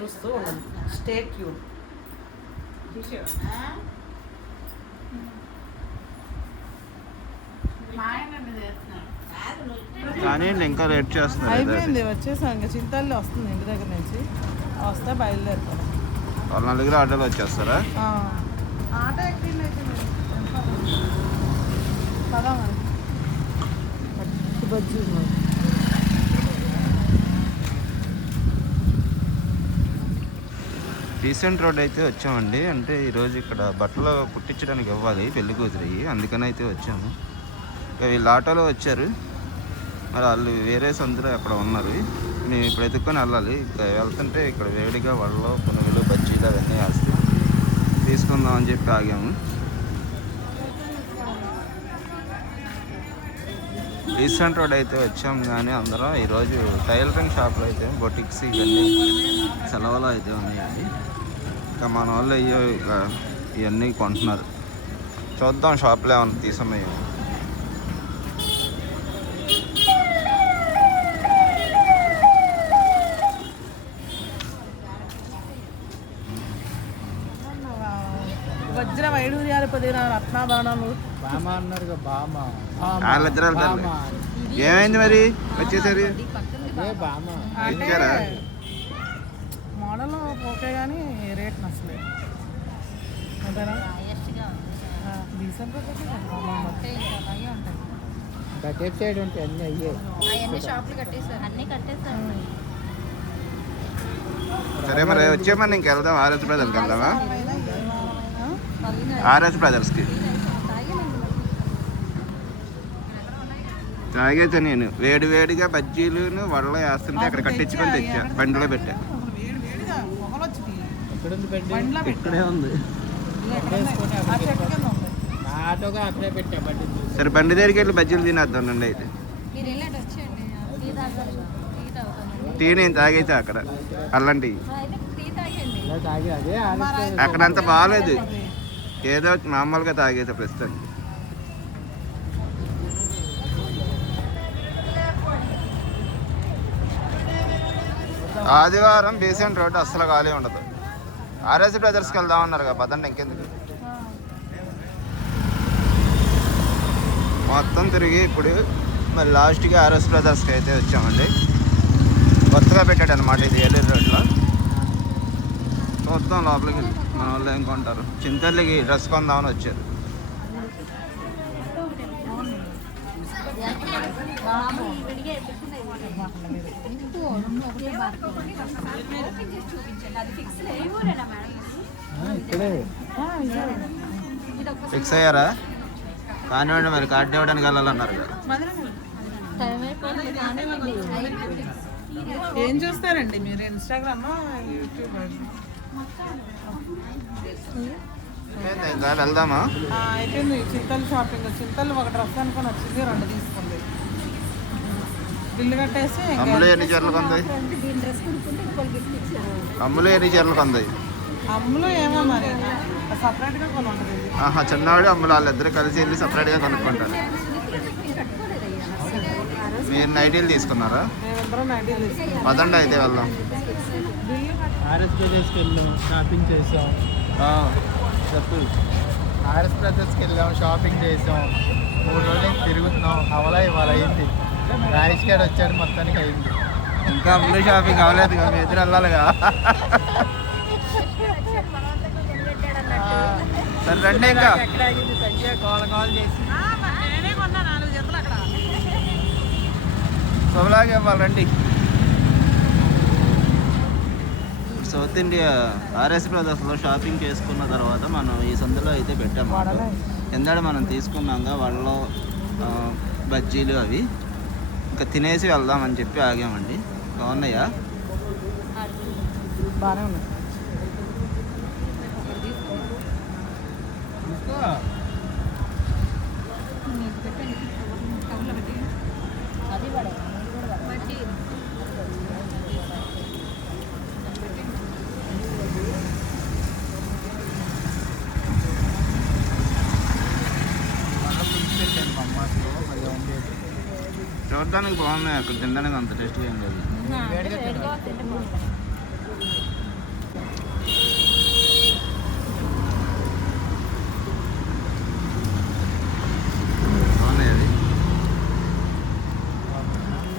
చూస్తూ ఉండండి స్టే క్యూడ్ కానీ ఇంకా లేట్ చేస్తున్నారు. అయిపోయింది వచ్చేసాం ఇంకా. చింతల్లి వస్తుంది ఇంటి దగ్గర నుంచి. వస్తే బయలుదేరుతాం. వాళ్ళ నలుగురు ఆటోలో వచ్చేస్తారా? ఆ, ఆటో ఎక్కింది. పదా మరి. బజ్జీ రీసెంట్ రోడ్ అయితే వచ్చామండి. అంటే ఈరోజు ఇక్కడ బట్టలు కుట్టించడానికి ఇవ్వాలి పెళ్ళి కూతురయ్యి అందుకని అయితే వచ్చాము. వీళ్ళు ఆటోలో వచ్చారు. మరి వాళ్ళు వేరే సందులో అక్కడ ఉన్నారు. మేము ఇప్పుడు ఎత్తుక్కొని వెళ్ళాలి. వెళ్తుంటే ఇక్కడ వేడిగా వడలో పునుగులు బజ్జీలు అవన్నీ వేస్తే తీసుకుందాం అని చెప్పి ఆగాము. రీసెంట్ రోడ్ అయితే వచ్చాం కానీ అందరం ఈరోజు టైలరింగ్ షాప్లో అయితే బొటిక్స్ ఇవన్నీ సెలవులు అయితే ఉన్నాయండి. ఇంకా మన వాళ్ళు అయ్యో ఇక ఇవన్నీ కొంటున్నారు. చూద్దాం షాప్లో ఏమన్నా తీసమయ్యో. వజ్ర వైడూర్యాలు పదిన రత్నాభరణాలు. బామ అన్నారు బామ. ఏమైంది మరి? వచ్చేసరి? బామ. ఇచ్చారా? ఓకే కానీ రేట్ నచ్చలేదు. అంతేనా? సైడ్ అన్నీ అయ్యే. అవన్నీ షాపులు అన్నీ సరే మరి వచ్చేమని ఇంక వెళ్దాం ఆర్ఎస్ బ్రదర్స్కి వెళ్దామా? ఆర్ఎస్ బ్రదర్స్కి. తాగేసా నేను. వేడి వేడిగా బజ్జీలు వడలో వేస్తుంటే అక్కడ కట్టించుకొని తెచ్చా బండిలో పెట్టా. సరే బండి దగ్గరికి వెళ్ళి బజ్జీలు తినేద్దాం నండి అయితే. టీ నేను తాగేసా అక్కడ అల్లంటి. అయితే టీ తాగండి ఇలా తాగి అదే ఆలస్యం. అక్కడంత బాగాలేదు ఏదో మామూలుగా తాగేసా ప్రస్తుతానికి. ఆదివారం బీసెంట్ రోడ్డు అస్సలు ఖాళీ ఉండదు. ఆర్ఎస్ బ్రదర్స్కి వెళ్దాం అన్నారు కదా పదండి ఇంకెందుకు? మొత్తం తిరిగి ఇప్పుడు మరి లాస్ట్కి ఆర్ఎస్ బ్రదర్స్కి అయితే వచ్చామండి. కొత్తగా పెట్టాడు అనమాట ఇది ఏలూరు రోడ్లో. మొత్తం లోపలికి మన వాళ్ళు ఏం కొంటారు? చింతల్లికి డ్రెస్ కొందామని వచ్చారు. చూపించండి అది ఫిక్స్ ఊరేనా మేడం ఇక్కడే అయ్యారా? కానివ్వండి మరి కార్డు ఇవ్వడానికి వెళ్ళాలన్నారు ఏం చూస్తారండి మీరు? ఇన్స్టాగ్రామ్ యూట్యూబ్ వెళ్దామా? అయిపోయింది చింతలు షాపింగ్ చింతలు ఒక డ్రెస్ అనుకొని వచ్చింది రెండు తీసుకుంది బిల్లు కట్టేసి ఇంకా అమ్ములు ఎన్ని చీరలు కొందాయి అమ్ములు ఎన్ని చీరలు కొందాయి అమ్ములు ఏమో మరి. సపరేట్గా కొని ఉంటుంది ఇది. ఆహా చిన్నవాడు అమ్ములు వాళ్ళిద్దరు కలిసి వెళ్ళి సపరేట్గా కొనుక్కుంటారు. మీరు నైటీలు తీసుకున్నారా? పదండి అయితే వెళ్దాం. ఆర్ఎస్ బ్రదర్స్కి వెళ్ళాం షాపింగ్ చేసాం. చెప్పు. ఆర్ఎస్ బ్రదర్స్కి వెళ్ళాం షాపింగ్ చేసాం. మూడు రోజులు తిరుగుతున్నాం అవలా ఇవాళ అయింది రాజేష్ గారు వచ్చాడు మొత్తానికి అయింది. ఇంకా అమ్ములు షాపింగ్ అవ్వలేదు కదా మీ ఇద్దరు వెళ్ళాలిగా. సరే రండి ఇంకా. ఎక్కడ అయింది సంజయ్ కాల్ కాల్ చేసి. నేనే కొన్నా నాలుగు జతలు అక్కడ. శుభలాగా ఇవ్వాలి రండి. సౌత్ ఇండియా ఆర్ఎస్ బ్రదర్స్లో షాపింగ్ చేసుకున్న తర్వాత మనం ఈ సందులో అయితే పెట్టాము. ఎందుకంటే మనం తీసుకున్నాక వాళ్ళలో బజ్జీలు అవి. ఇంకా తినేసి వెళ్దామని చెప్పి ఆగామండి. బాగున్నాయా? బాగానే ఉన్నాయి. పెట్టాను ఉండేది చూడడానికి బాగున్నాయి అక్కడ. తినడానికి అంత టేస్ట్గా ఏం లేదు.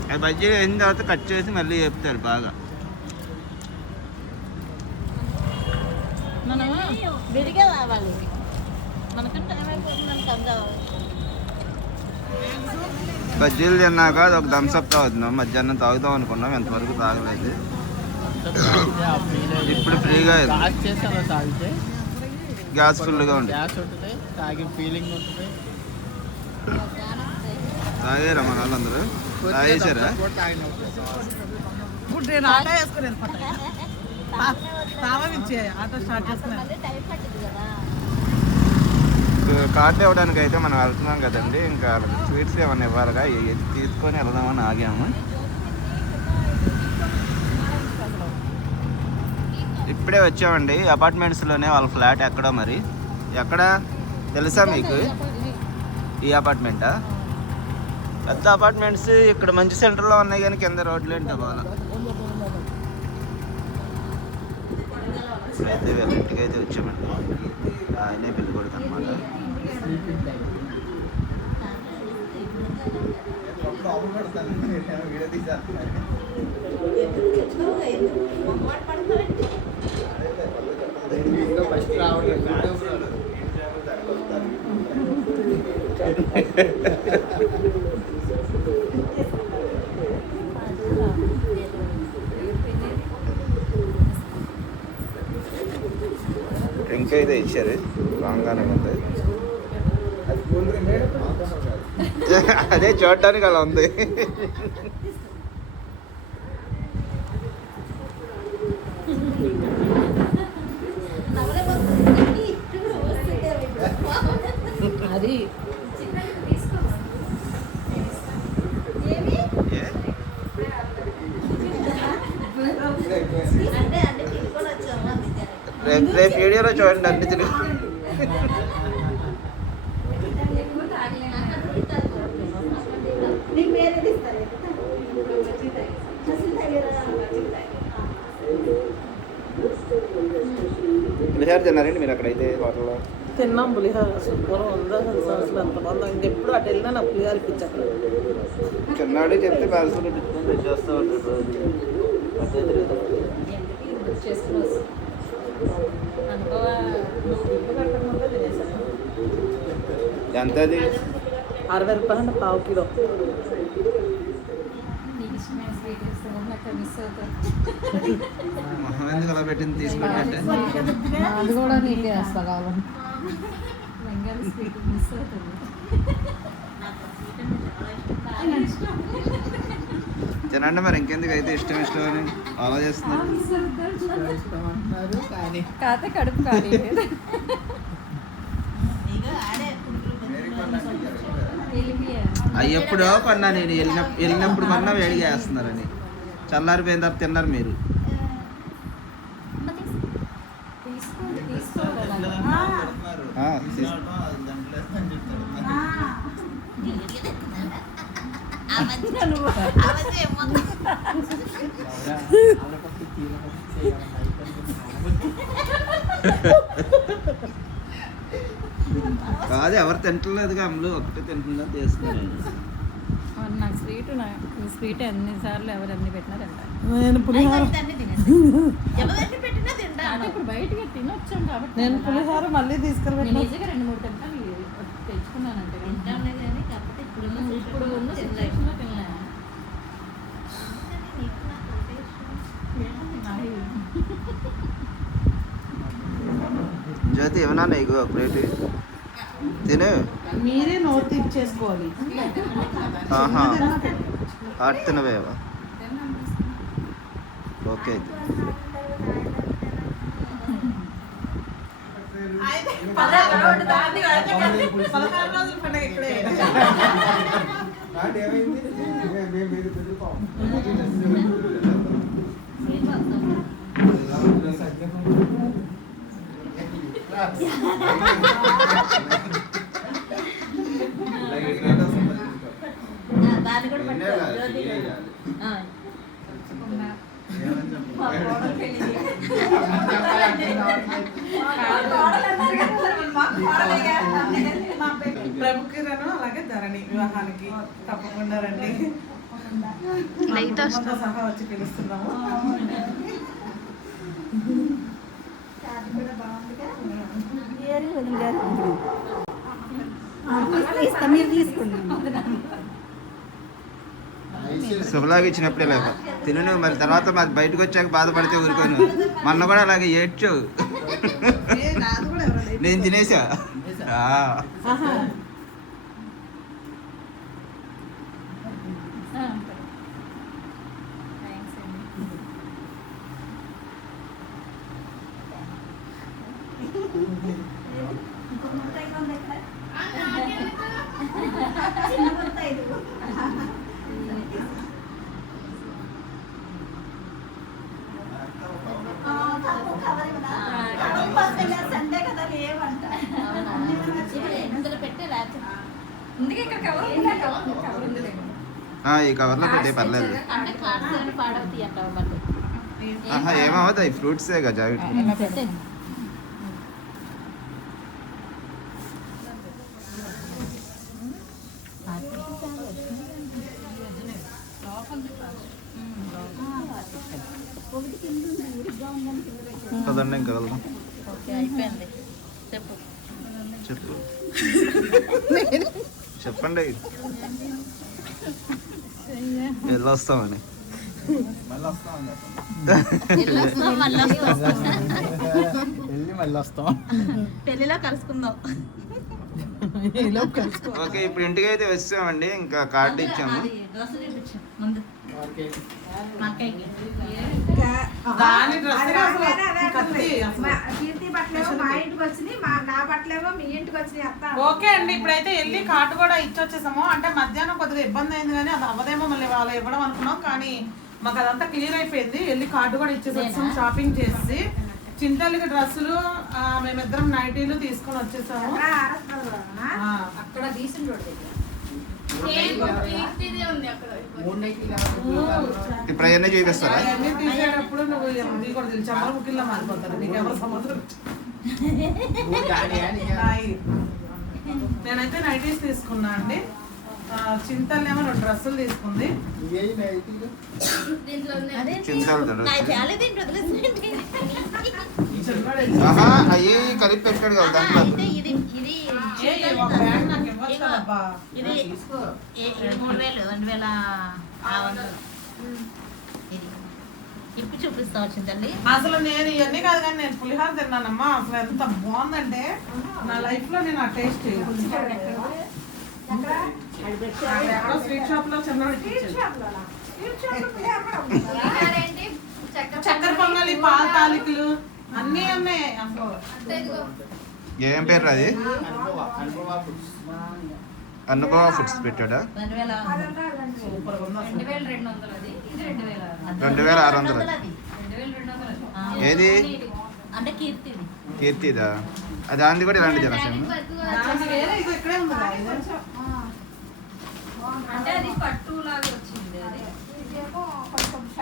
అది బజ్జీ అయిన తర్వాత కట్ చేసి మళ్ళీ చెప్తారు బాగా. మనం విరిగా బజ్జీలు తిన్నాక అది ఒక థమ్స్అప్ తాగుతున్నాం. మధ్యాహ్నం తాగుదాం అనుకున్నాం. ఎంతవరకు తాగలేదు. ఇప్పుడు ఫ్రీగా తాగితే? గ్యాస్ ఫుల్గా ఉంది. తాగారా మన వాళ్ళందరూ? తాగేశారా? ఆటో స్టార్ట్ చేసుకుని మళ్ళీ టైం పట్టింది కదా కార్డు ఇవ్వడానికి అయితే మనం వెళ్తున్నాం కదండి. ఇంకా స్వీట్స్ ఏమైనా ఇవ్వాలిగా? ఇవి తీసుకొని వెళ్దామని ఆగాము. ఇప్పుడే వచ్చామండి. అపార్ట్మెంట్స్లోనే వాళ్ళ ఫ్లాట్ ఎక్కడో మరి. ఎక్కడ తెలుసా మీకు? ఈ అపార్ట్మెంటా? పెద్ద అపార్ట్మెంట్స్ ఇక్కడ మంచి సెంటర్లో ఉన్నాయి కానీ కింద రోడ్లు ఏంటో బాగా. ఇప్పుడైతే వీళ్ళ ఇంటికి అయితే వచ్చామండి. ఆయనే పెళ్ళి కొడుకు అనమాట ఫస్ట్ డ్రింక్ అయితే ఇచ్చారు. రాగానే ఉంది. అదే చూడటానికి అలా ఉంది. అది ఏమి ఏ? అంటే అంటే తీసుకొని వచ్చాము అందుకని రేపు వీడియోలో చూడండి అన్ని తాగేరా పులిహార తిన్నారండి మీరు అక్కడైతే హోటల్లో? తిన్నాం పులిహార సూపర్ ఉందా. అసలు ఎంత బాగుందో. ఇంకెప్పుడు అటు వెళ్ళినా నాకు పులిహార ఇప్పించక్కడ చిన్నాడు చెప్తే పెట్టుకుని తెచ్చేస్తా ఉంటాడు ఎంత అది? అరవై రూపాయలు పావు కిలో. ఎందుకు అలా పెట్టింది? తీసుకుంటే అది కూడా నీకే వేస్తా స్వీట్ మిస్ అవుతుంది తినండి మరి ఇంకెందుకు అయితే ఇష్టం ఇష్టం అని కాతే కడుపు ఖాళీ అవి ఎప్పుడో కొన్నా నేను వెళ్ళిన వెళ్ళినప్పుడు కొన్నా వేడిగా వేస్తున్నారని. చల్లారిపోయిన తర్వాత తిన్నారు మీరు. తింటలేదుగా అమ్ములు. ఒకటే అవును, నాకు స్వీట్ ఈ స్వీట్ ఎన్నిసార్లు ఎవరు ఎన్ని పెట్టినా తింటాను నేను పులిహార ఎవరికి పెట్టినా తింటా అంటే ఇప్పుడు బయటకి తినొచ్చాం కాబట్టి నేను పులిహార మళ్ళీ తీసుకెళ్ళి రెండు మూడు తింటాను తెచ్చుకున్నానంటే కానీ కాకపోతే ఇప్పుడు ఇప్పుడు ఉన్న. సిచ్యువేషన్లో జ్యోతి ఏమన్నా నీకు ఒక ప్లేట్ తిను. మీరే నోట్ తీర్చేసుకోవాలి ఆహా. Hot తినవేవా okay. అయితే పదహారు రోజుల పండుగ ఇక్కడే ఆ, దాన్ని కూడా పట్టుకో. జ్యోతి కూడా. ఆ. మా కోడలు పెళ్ళికి. కుటుంబంతో సహా వచ్చి పిలుస్తున్నాము. శుభలాగా ఇచ్చినప్పుడే లేక తిను మరి తర్వాత మరి బయటకు వచ్చాక బాధపడితే ఊరుకోను. మొన్న కూడా అలాగే ఏడ్చావు నేను తినేసా ఆ. సండే కదా లేవంట ఇందులో పెట్టే రాత్రి అందుకే ఇక్కడ కవర్ కవర్ ఉంది ఆ, ఈ కవర్లో పెట్టే పర్లేదు. ఏమవుతాయి ఫ్రూట్సే కదా జాగ్రత్త పెట్టే పదండి ఇంకా వెళ్దాం ఓకే అయిపోయింది చెప్పు చెప్పు చెప్పండి వెళ్ళొస్తామని. వెళ్ళి మళ్ళీ వస్తాం పెళ్ళిలో కలుసుకుందాం ఓకే ఇప్పుడు ఇంటికి అయితే వచ్చామండి ఇంకా కార్డు ఇచ్చాము. కీర్తి బట్టలేమో మా ఇంటికి వచ్చినాయి మా నా బట్టలేమో మీ ఇంటికి వచ్చినాయి అత్త. ఓకే అండి ఇప్పుడైతే వెళ్ళి కార్డు కూడా ఇచ్చొచ్చేసాము. అంటే మధ్యాహ్నం కొద్దిగా ఇబ్బంది అయింది కానీ అది అవ్వదేమో మళ్ళీ వాళ్ళు ఇవ్వడం అనుకున్నాం. కానీ మాకు అదంతా క్లియర్ అయిపోయింది. వెళ్ళి కార్డు కూడా ఇచ్చేసి షాపింగ్ చేసి. చింతలకి డ్రెస్సులు ఆ, మేమిద్దరం నైటీలు తీసుకొని వచ్చేసాము. ఆ, అక్కడ ఇప్పుడు అవన్నీ చూపిస్తారా? తీసేటప్పుడు నువ్వు కూడా తెలుసు ముఖ్యంలో మారిపోతారు నీకు ఎవరు సముద్రం. నేనైతే నైటీస్ తీసుకున్నా అండి చింతలేమో రెండు డ్రెస్సులు తీసుకుంది కలిపి పెట్టాడు కదా దాంట్లో. ఇది ఇది ఏ, ఈ ఒక బ్యాగ్ నాకు ఇవ్వచ్చు కదబ్బా. ఇది ఏ- ఇది మూడు వేలు రెండు వేల ఆరు వందలు ఇది. ఇప్పి చూపిస్తా వచ్చింది తల్లి. అసలు నేను ఇవన్నీ కాదు కానీ నేను పులిహోర తిన్నానమ్మా. అసలు ఎంత బాగుందంటే నా లైఫ్లో నేను ఆ టేస్ట్ ఎక్కడో? స్వీట్ షాప్లో. చక్కెర పొంగలి పాల తాలికలు అన్నీ ఉన్నాయి. అసలు ఏం పేరు అది అనుభవ ఫుడ్స్ పెట్టాడా? రెండు వేల ఆరు వందలు. ఏది? కీర్తిదా. అది అంది కూడా ఇలాంటి జనసేన. అంటే అది పట్టు లాగా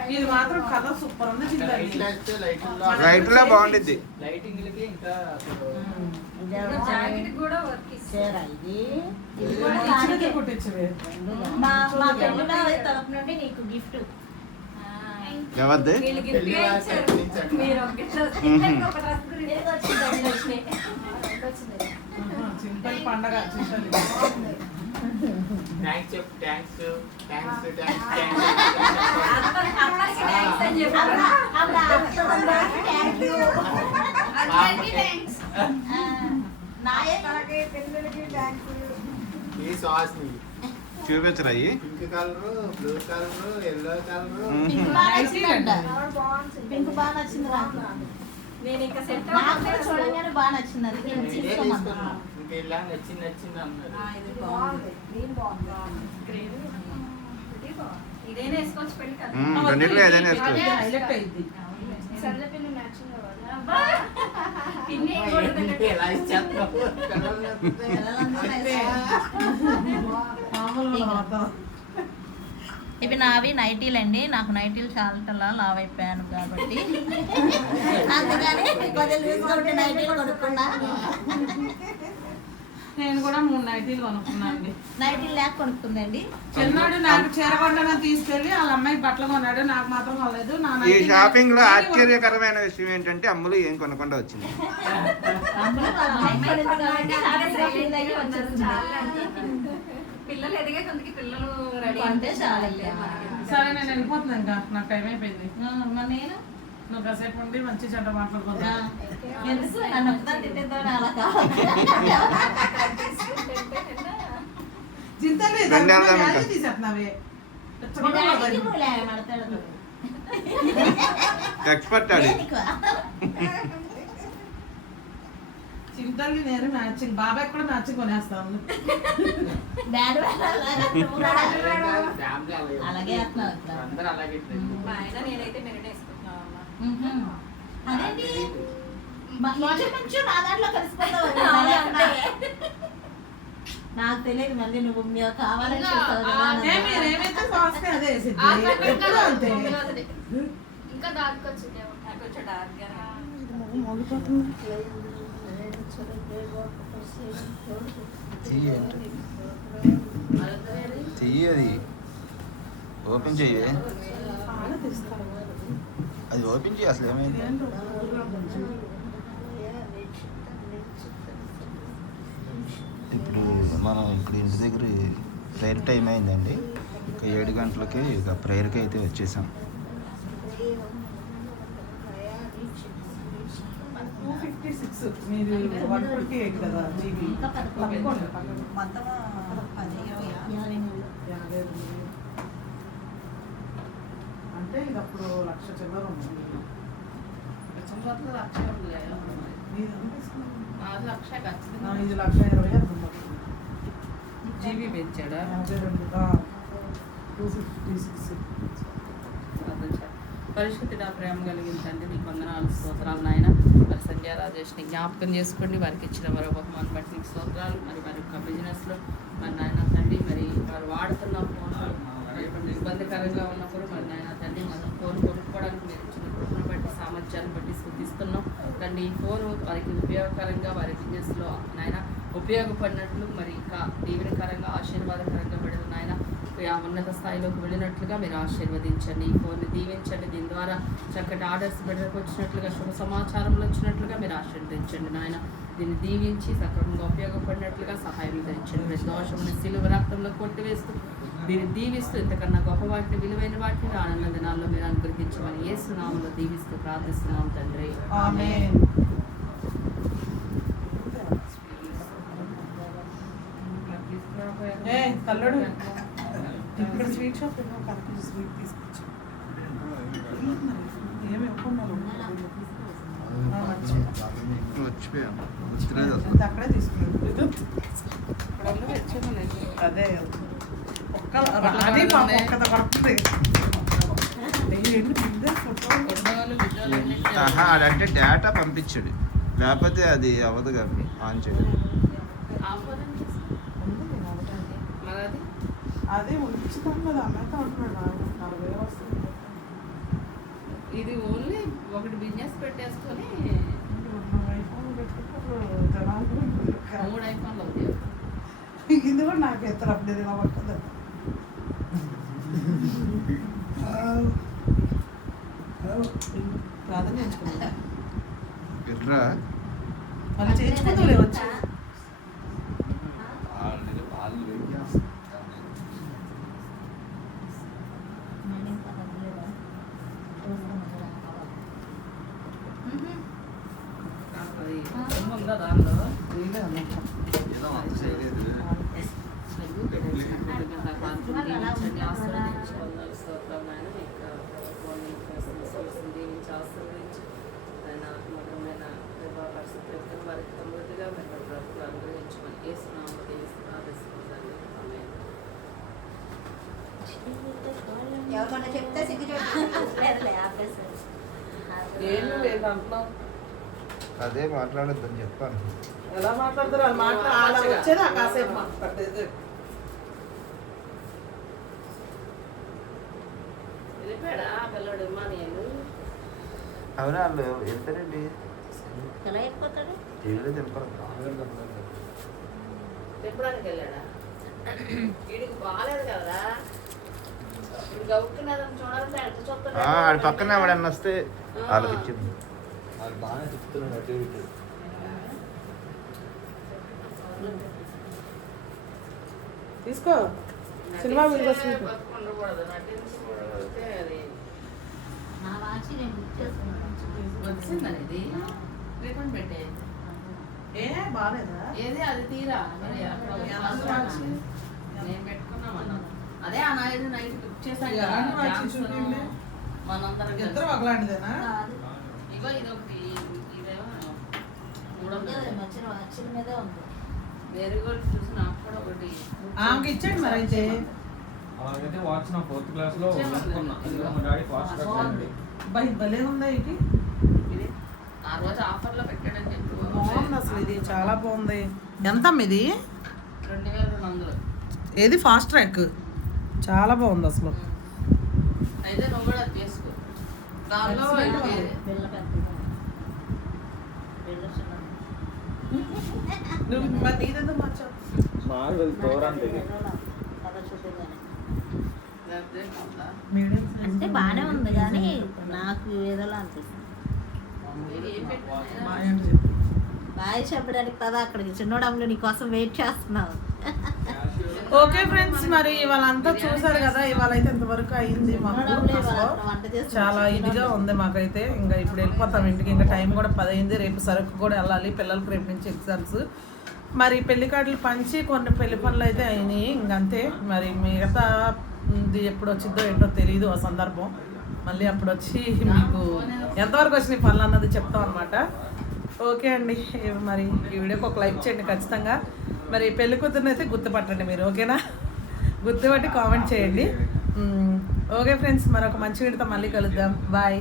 ఇది మాత్రం కలర్ సూపర్ ఉంది లైట్లు బాగుండిద్ది. లైటింగ్లకి ఇంకా అసలు జాకెట్ కూడా వర్క్ చీర ఇది? ఇది ఇది కూడా ఇచ్చినదే దానికే. కుట్టించవే మా మా పెళ్ళిలో తరపు నుండి నీకు గిఫ్ట్ ఎవరిది? చింతలు పండగ చింతలు థ్యాంక్స్ చెప్పు థ్యాంక్స్ థ్యాంక్స్ థ్యాంక్స్ అందరికి థ్యాంక్స్ అని చెప్పారు అందరికీ థ్యాంక్స్ నాయే ఈ సాస్ని చూపించరా అయ్యి pink colour blue colour yellow colour pink బాగా నచ్చిందంట పింక్ బాగా నచ్చింది నాకు నేను ఇంకా సెట్ నాకు కూడా చూడంగానే బాగా నచ్చింది అది నేను ఇదే ఇలా నచ్చింది నచ్చింది అన్నారు. ఇదేనా వేసుకోవచ్చు పెళ్ళి రెండిట్లో ఏదైనా వేసుకో హైలైట్ అయింది. పిన్ని కూడా ఎలా ఇచ్చేస్తావు మామూలుగా వాతావరణం. ఇవి నావి నైటీలు అండి. నాకు నైటీలు చాలా లావ్ అయిపోయాను కాబట్టి. అందుకని నైటీలు కొనుక్కున్నా. నేను కూడా మూడు నైటీలు కొనుక్కున్నాను అండి నైట్ లేక కొనుక్కుందండి. చిన్నాడు నాకు చీర కొండగా తీసుకెళ్ళి వాళ్ళ అమ్మాయికి బట్టలు కొన్నాడు నాకు మాత్రం కొనలేదు. నా ఈ నైటీలు షాపింగ్లో ఆశ్చర్యకరమైన విషయం ఏంటంటే అమ్ములు ఏం కొనకుండా వచ్చింది. అమ్మాయి పిల్లలు ఎదిగే కొంతకి పిల్లలు రెడీ అంటే చాలా. సరే నేను వెళ్ళిపోతున్నాను ఇంకా. నాకు టైం అయిపోయింది. మరి నేను? నువ్వు కాసేపు ఉండి మంచి చెడ్డ మాట్లాడుకుంటా ఎందుకు? నన్ను అలా చింతలు. తీసేస్తున్నావే. ఎక్స్పర్ట్ ఆడి నేను మ్యాచింగ్ బాబాయ్ కూడా మ్యాచింగ్ కొనేస్తాను. అలాగే నేనైతే. అదేంటి? నా దాంట్లో కలిసిపోతావు. నాకు తెలియదు మళ్ళీ నువ్వు మీరు కావాలని ఇంకా, డార్క్ వచ్చింది నాకు కొంచెం డార్క్ చెయ్యి అది. ఓపెన్ చెయ్యి. అది ఓపెన్ చెయ్యి అసలు ఏమైంది? ఇప్పుడు మనం ఇక్కడ ఇంటి దగ్గర ప్రేయర్ టైం అయిందండి. ఇక ఏడు గంటలకి ఇక ప్రేయర్కి అయితే వచ్చేసాం. వన్ ఫిఫ్టీ కదా జీబీ ఇంకా పదకొండు. పదకొండు, పదకొండు. మొత్తం పది, ఇరవై, యాభై మూడు. యాభై రెండు. అంటే ఇది అప్పుడు లక్ష చిల్లర ఉంది. ఇది లక్ష ఇరవై. జీబీ పెంచాడా? Two fifty six. పరిశుద్ధి నా ప్రేమ కలిగించండి నీకు వందనాలు స్తోత్రాలు నాయన. మరి సంధ్యా రాజేష్ని జ్ఞాపకం చేసుకోండి. వారికి ఇచ్చిన మరో బహుమానం బట్టి నీకు స్తోత్రాలు. మరి వారి యొక్క బిజినెస్లో మరి నాయన తండ్రి మరి వారు వాడుతున్న ఫోన్లు కొన్ని ఇబ్బందికరంగా ఉన్నప్పుడు మరి నాయన తండ్రి మనం ఫోన్ కొనుక్కోవడానికి మీరు ఇచ్చిన కృపను బట్టి సామర్థ్యాన్ని బట్టి స్థుతిస్తున్నాం తండ్రి ఈ ఫోన్ వారికి ఉపయోగకరంగా వారి బిజినెస్లో నాయన ఉపయోగపడినట్లు మరి ఇంకా దీవెనకరంగా ఆశీర్వాదకరంగా పడిన నాయన ఉన్నత స్థాయిలోకి వెళ్ళినట్లుగా మీరు ఆశీర్వదించండి. ఈ ఫోన్ని దీవించండి. దీని ద్వారా చక్కటి ఆర్డర్స్ బెటర్కి వచ్చినట్లుగా శుభ సమాచారంలో వచ్చినట్లుగా మీరు ఆశీర్వదించండి నాయన. దీన్ని దీవించి సక్రమంగా ఉపయోగపడినట్లుగా సహాయం ధరించండి ప్రతి దోషముని సిలువ రక్తంలో కొట్టివేస్తూ దీన్ని దీవిస్తూ ఇంతకన్నా గొప్ప వాటిని విలువైన వాటిని ఆనంద దినాల్లో మీరు అనుగ్రహించమని ఏ సునామంలో దీవిస్తూ ప్రార్థిస్తున్నాం తండ్రి. ఆమేన్. ఏ కల్లడు ఇక్కడ స్వీట్ షాప్ ఏమో కరెక్ట్ స్వీట్ తీసుకొచ్చి. ఏమి ఇవ్వకున్నారు? మర్చిపోయాం అక్కడే తీసుకున్నాడు. అదే అది అదంటే డేటా పంపించాడు. లేకపోతే అది అవ్వదు కదా ఆన్ చేయడం. అది ఇది ఓన్లీ ఒకటి బిజినెస్ పెట్టేసుకొని ఐఫోన్ పెట్టుకుంటారు జనాలు మూడు ఐఫోన్లు అవుతాయి. ఇది కూడా నాకు ఎత్తరు అప్పుడు ఇది ప్రార్థన చేయించుకున్నా బిర్రా మళ్ళీ చేయించుకుందూలే వచ్చి నేను ఇంకా తగ్గలేదా? రోజులో మధ్య రావాలి. మ్హూ. అది బొమ్మ ఉందా దానిలో వీలే అన్నమాట. తెలుగు పెట్టేసినట్టు దీవించండి ఆశీర్వదించి వందలు స్తోత్రం నాయన మీకు కొన్ని సోర్స్ని దీవించి ఆశీర్వదించి ఆయన మధురమైన కృపా పరిశుభ్రతను వారికి సమృద్ధిగా మీరు బ్రతుకులు అనుగ్రహించమని ఏ సునామం దీవిస్తూ ప్రార్థిస్తున్నాను ఆమేన్. ఎవరికన్నా చెప్తే సిగ్గు అదే మాట్లాడొద్దని చెప్పాను. ఎలా మాట్లాడతారు? వాళ్ళు మాట్లా అలా వచ్చేది? ఆ కాసేపు అవునా వాళ్ళు వెళ్తారండి ఎలా టీవీలో తిప్పడానికి వెళ్ళాడా? వీడికి బాగాలేదు కదా వీడు గౌక్కున్నదని చూడాలంటే ఎంత చూస్తాడు ఆడి పక్కన ఎవడన్నా వస్తే వాళ్ళకి ఇచ్చింది బాగానే చెప్తున్నాడు అటు ఇటు. తీసుకో. సినిమా వీడికి వస్తుంది. ఉండకూడదు నటించకూడదు అది నా వాచి నేను బుక్ చేసుకున్నాను వచ్చిందని ఇది రిటర్న్ పెట్టే. ఏ బాగాలేదా? ఏది అది తీరా? నేను పెట్టుకున్నామన్నా అదే ఆ నైట్ నైట్ బుక్. మనందరం. ఇద్దరు ఒకలాంటిదేనా ఇగో ఇదేమో మీదే ఉంది. వేరే కూడా చూసి నాకు కూడా ఒకటి ఆమెకి ఇచ్చేయండి మరి అయితే? అలాగైతే వాచ్ నా ఫోర్త్ క్లాస్లో కొనుక్కున్నా అది మా డాడీ ఫాస్ట్ బాగుంది. బై భలే ఉందా ఇది? ఆ రోజు ఆఫర్లో పెట్టాడని చెప్పి. బాగుంది అసలు ఇది చాలా బాగుంది. ఎంత ఇది? రెండు వేల రెండు వందలు. ఏది ఫాస్ట్ ట్రాక్? చాలా బాగుంది అసలు. అంటే బాగానే ఉంది కానీ నాకు ఏదోలా అనిపిస్తుంది. బాయ్ చెప్పడానికి కదా అక్కడికి. చిన్నోడమ్ములు నీ కోసం వెయిట్ చేస్తున్నావు. ఓకే ఫ్రెండ్స్ మరి వాళ్ళంతా చూసారు కదా ఇవాళ అయితే ఇంతవరకు అయింది మాకు. చాలా ఇదిగా ఉంది మాకైతే. ఇంకా ఇప్పుడు వెళ్ళిపోతాం ఇంటికి ఇంకా టైం కూడా పది అయింది రేపు సరుకు కూడా వెళ్ళాలి పిల్లలకి రేపు నుంచి ఎగ్జామ్స్. మరి పెళ్ళి కార్డులు పంచి కొన్ని పెళ్ళి పనులు అయితే అయినాయి. ఇంకంతే. మరి మిగతా ఇది ఎప్పుడు వచ్చిందో ఏంటో తెలియదు ఆ సందర్భం. మళ్ళీ అప్పుడు వచ్చి మీకు ఎంతవరకు వచ్చినాయి పనులు అన్నది చెప్తాం అనమాట ఓకే అండి. మరి ఈ వీడియోకి ఒక లైక్ చేయండి ఖచ్చితంగా. మరి పెళ్ళి కూతురుని అయితే గుర్తుపట్టండి మీరు ఓకేనా? గుర్తుపట్టి కామెంట్ చేయండి. ఓకే. ఫ్రెండ్స్ మరొక మంచి వీడితో మళ్ళీ కలుద్దాం. బాయ్.